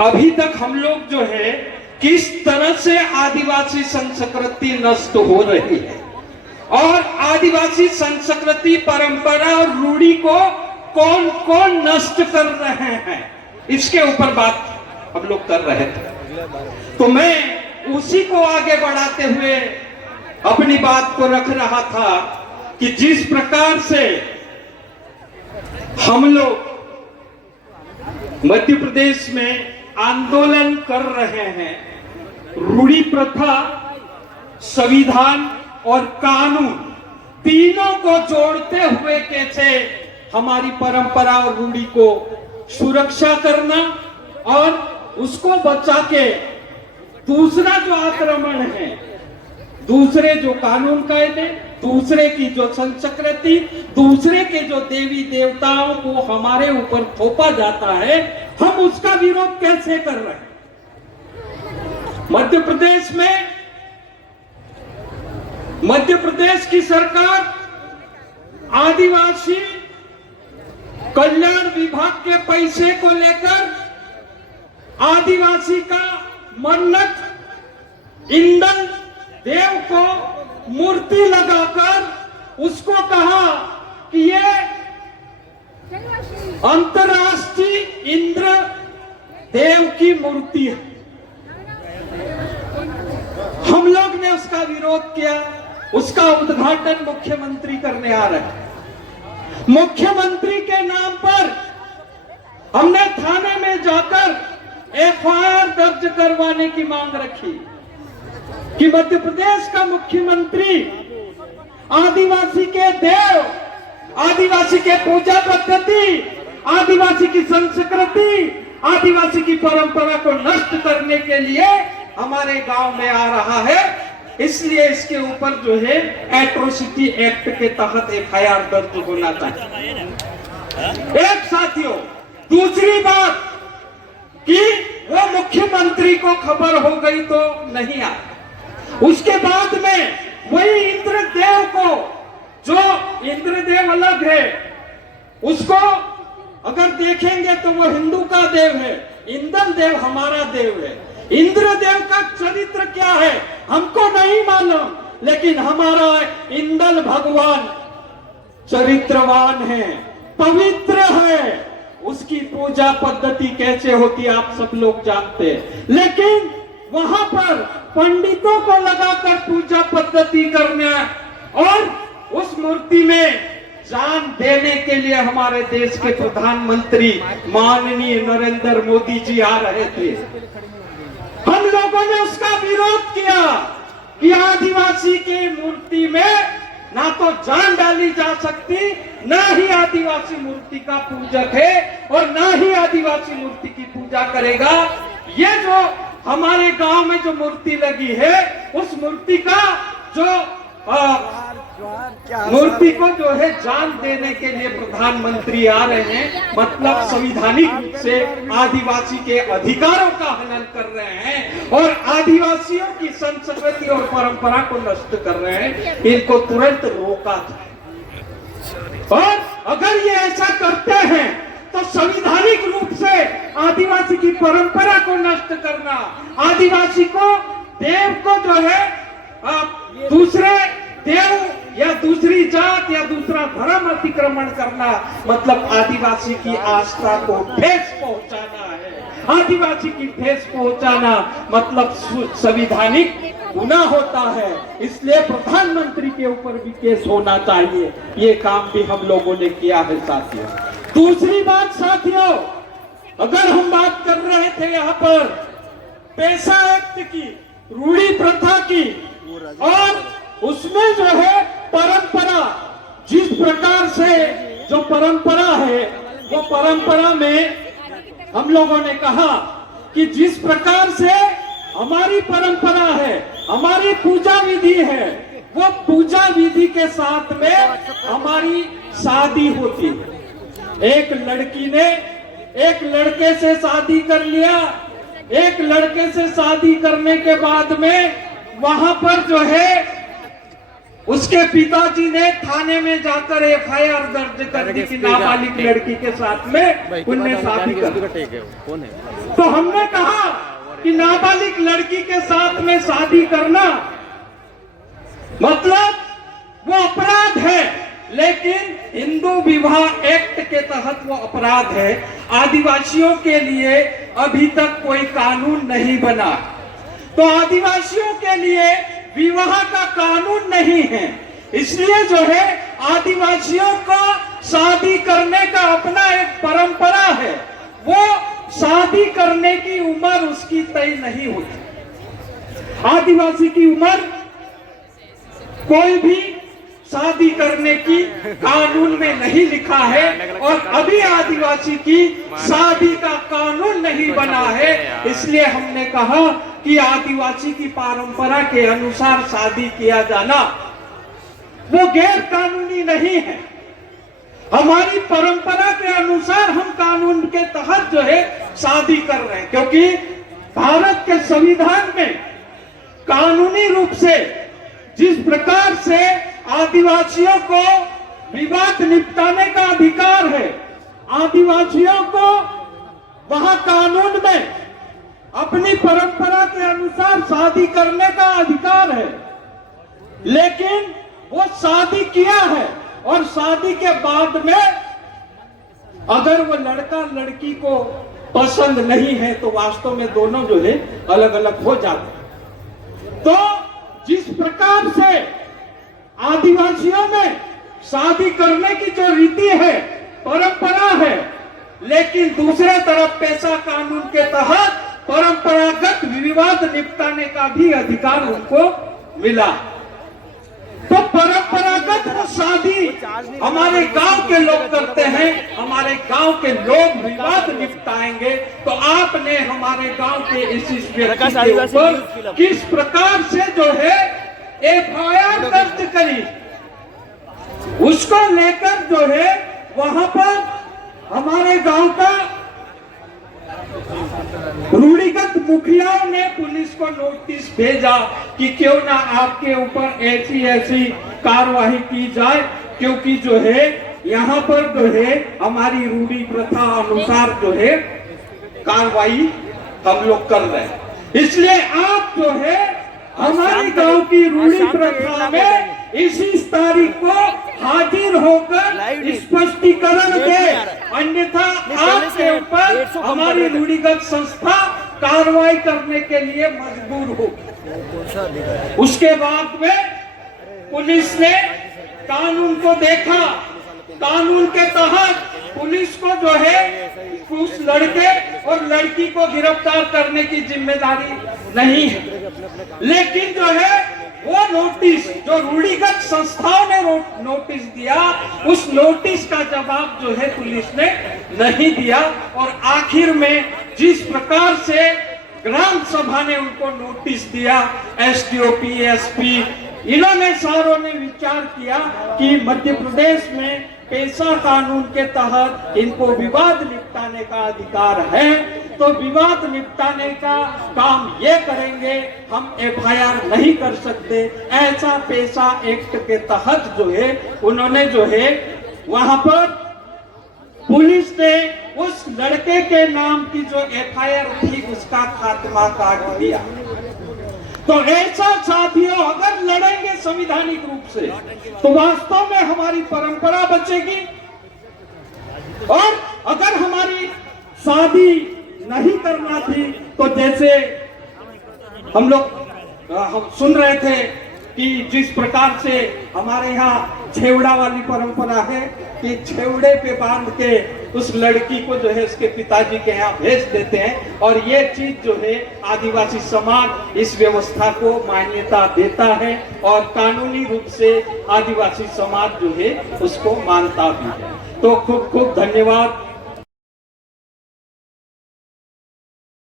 अभी तक हम लोग जो है किस तरह से आदिवासी संस्कृति नष्ट हो रही है और आदिवासी संस्कृति परंपरा और रूढ़ी को कौन कौन नष्ट कर रहे हैं, इसके ऊपर बात हम लोग कर रहे थे। तो मैं उसी को आगे बढ़ाते हुए अपनी बात को रख रहा था कि जिस प्रकार से हम लोग मध्य प्रदेश में आंदोलन कर रहे हैं, रूढ़ी प्रथा, संविधान और कानून तीनों को जोड़ते हुए कैसे हमारी परंपरा और रूढ़ी को सुरक्षा करना और उसको बचा के दूसरा जो आक्रमण है, दूसरे जो कानून कायदे, दूसरे की जो संस्कृति, दूसरे के जो देवी देवताओं को हमारे ऊपर थोपा जाता है, हम उसका विरोध कैसे कर रहे हैं। मध्य प्रदेश की सरकार आदिवासी कल्याण विभाग के पैसे को लेकर आदिवासी का मन्नत इंदल देव को मूर्ति लगाकर उसको कहा कि ये अंतर्राष्ट्रीय इंद्र देव की मूर्ति है। हम लोग ने उसका विरोध किया, उसका उद्घाटन मुख्यमंत्री करने आ रहे हैं। मुख्यमंत्री के नाम पर हमने थाने में जाकर एफआईआर दर्ज करवाने की मांग रखी कि मध्य प्रदेश का मुख्यमंत्री आदिवासी के देव, आदिवासी के पूजा पद्धति, आदिवासी की संस्कृति, आदिवासी की परंपरा को नष्ट करने के लिए हमारे गांव में आ रहा है, इसलिए इसके ऊपर जो है एट्रोसिटी एक्ट के तहत एफआईआर दर्ज होना चाहिए। एक साथियों, दूसरी बात कि वो मुख्यमंत्री को खबर हो गई तो नहीं आ, उसके बाद में वही इंद्रदेव को, जो इंद्रदेव अलग है, उसको अगर देखेंगे तो वो हिंदू का देव है, इंद्र देव हमारा देव है। इंद्रदेव का चरित्र क्या है हमको नहीं मालूम, लेकिन हमारा इंद्र भगवान चरित्रवान है, पवित्र है, उसकी पूजा पद्धति कैसे होती आप सब लोग जानते हैं। लेकिन वहां पर पंडितों को लगाकर पूजा पद्धति करना और उस मूर्ति में जान देने के लिए हमारे देश के प्रधानमंत्री माननीय नरेंद्र मोदी जी आ रहे थे। हम लोगों ने उसका विरोध किया कि आदिवासी की मूर्ति में ना तो जान डाली जा सकती, ना ही आदिवासी मूर्ति का पूजक है और ना ही आदिवासी मूर्ति की पूजा करेगा। ये जो हमारे गांव में जो मूर्ति लगी है, उस मूर्ति का जो मूर्ति को जो है जान देने के लिए प्रधानमंत्री आ रहे हैं, मतलब संवैधानिक रूप से आदिवासी के अधिकारों का हनन कर रहे हैं और आदिवासियों की संस्कृति और परंपरा को नष्ट कर रहे हैं। इनको तुरंत रोका जाए और अगर ये ऐसा करते हैं तो संवैधानिक रूप से आदिवासी की परंपरा को नष्ट करना, आदिवासी को देव को जो है दूसरे देव या दूसरी जात या दूसरा धर्म अतिक्रमण करना, मतलब आदिवासी की आस्था को ठेस पहुंचाना है। आदिवासी की ठेस पहुंचाना मतलब संवैधानिक गुनाह होता है, इसलिए प्रधानमंत्री के ऊपर भी केस होना चाहिए। ये काम भी हम लोगों ने किया है साथियों। दूसरी बात साथियों, अगर हम बात कर रहे थे यहाँ पर पैसा एक्ट की, रूढ़ी प्रथा की, और उसमें जो है परंपरा, जिस प्रकार से जो परंपरा है, वो परंपरा में हम लोगों ने कहा कि जिस प्रकार से हमारी परंपरा है, हमारी पूजा विधि है, वो पूजा विधि के साथ में हमारी शादी होती है। एक लड़की ने एक लड़के से शादी कर लिया, एक लड़के से शादी करने के बाद में वहां पर जो है उसके पिताजी ने थाने में जाकर एफआईआर दर्ज कर दी कि नाबालिग लड़की के साथ में उनने शादी कर। तो हमने कहा कि नाबालिग लड़की के साथ में शादी करना मतलब वो अपराध है, लेकिन हिंदू विवाह एक्ट के तहत वो अपराध है। आदिवासियों के लिए अभी तक कोई कानून नहीं बना, तो आदिवासियों के लिए विवाह का कानून नहीं है, इसलिए जो है आदिवासियों को शादी करने का अपना एक परंपरा है। वो शादी करने की उम्र उसकी तय नहीं होती। आदिवासी की उम्र कोई भी शादी करने की कानून में नहीं लिखा है, और अभी आदिवासी की शादी का कानून नहीं बना है। इसलिए हमने कहा कि आदिवासी की परंपरा के अनुसार शादी किया जाना वो गैर कानूनी नहीं है। हमारी परंपरा के अनुसार हम कानून के तहत जो है शादी कर रहे हैं, क्योंकि भारत के संविधान में कानूनी रूप से जिस प्रकार से आदिवासियों को विवाद निपटाने का अधिकार है, आदिवासियों को वहां कानून में अपनी परंपरा के अनुसार शादी करने का अधिकार है, लेकिन वो शादी किया है और शादी के बाद में अगर वो लड़का लड़की को पसंद नहीं है तो वास्तव में दोनों जो है अलग अलग हो जाते हैं। तो जिस प्रकार से आदिवासियों में शादी करने की जो रीति है, परंपरा है, लेकिन दूसरे तरफ पेशा कानून के तहत परंपरागत विवाद निपटाने का भी अधिकार उनको मिला। तो परंपरागत शादी हमारे गांव के लोग करते हैं, हमारे गांव के लोग विवाद निपटाएंगे, तो आपने हमारे गांव के इस व्यक्ति के ऊपर किस प्रकार से जो है एफआईआर दर्ज करी, उसको लेकर जो है वहां पर हमारे गांव का रूढ़िगत मुखियाओं ने पुलिस को नोटिस भेजा कि क्यों ना आपके ऊपर ऐसी कार्रवाई की जाए, क्योंकि जो है यहाँ पर जो है हमारी रूढ़ी प्रथा अनुसार जो है कार्रवाई हम लोग कर रहे हैं। इसलिए आप जो है हमारे गांव की रूढ़ी प्रथा में इस तारीख को हाजिर होकर स्पष्टीकरण दे, अन्यथा आपके ऊपर हमारी रूढ़िगत संस्था कार्रवाई करने के लिए मजबूर होगी। उसके बाद में पुलिस ने कानून को देखा, कानून के तहत पुलिस को जो है उस लड़के और लड़की को गिरफ्तार करने की जिम्मेदारी नहीं है, लेकिन जो है वो नोटिस जो रूढ़िगत संस्थाओं ने नोटिस दिया, उस नोटिस का जवाब जो है पुलिस ने नहीं दिया। और आखिर में जिस प्रकार से ग्राम सभा ने उनको नोटिस दिया, एसडीओ पीएसपी इन्होंने सारों ने विचार किया कि मध्य प्रदेश में पेशा कानून के तहत इनको विवाद निपटाने का अधिकार है, तो विवाद निपटाने का काम ये करेंगे, हम एफआईआर नहीं कर सकते। ऐसा पेशा एक्ट के तहत जो है उन्होंने जो है वहां पर पुलिस ने उस लड़के के नाम की जो एफआईआर थी उसका खात्मा काट दिया। तो ऐसा साथियों अगर लड़ेंगे संवैधानिक रूप से तो वास्तव में हमारी परंपरा बचेगी, और अगर हमारी शादी नहीं करना थी तो जैसे हम लोग सुन रहे थे कि जिस प्रकार से हमारे यहाँ छेवड़ा वाली परंपरा है कि छेवड़े पे बांध के उस लड़की को जो है उसके पिताजी के यहाँ भेज देते हैं, और ये चीज जो है आदिवासी समाज इस व्यवस्था को मान्यता देता है और कानूनी रूप से आदिवासी समाज जो है उसको मानता भी है। तो खूब खूब धन्यवाद।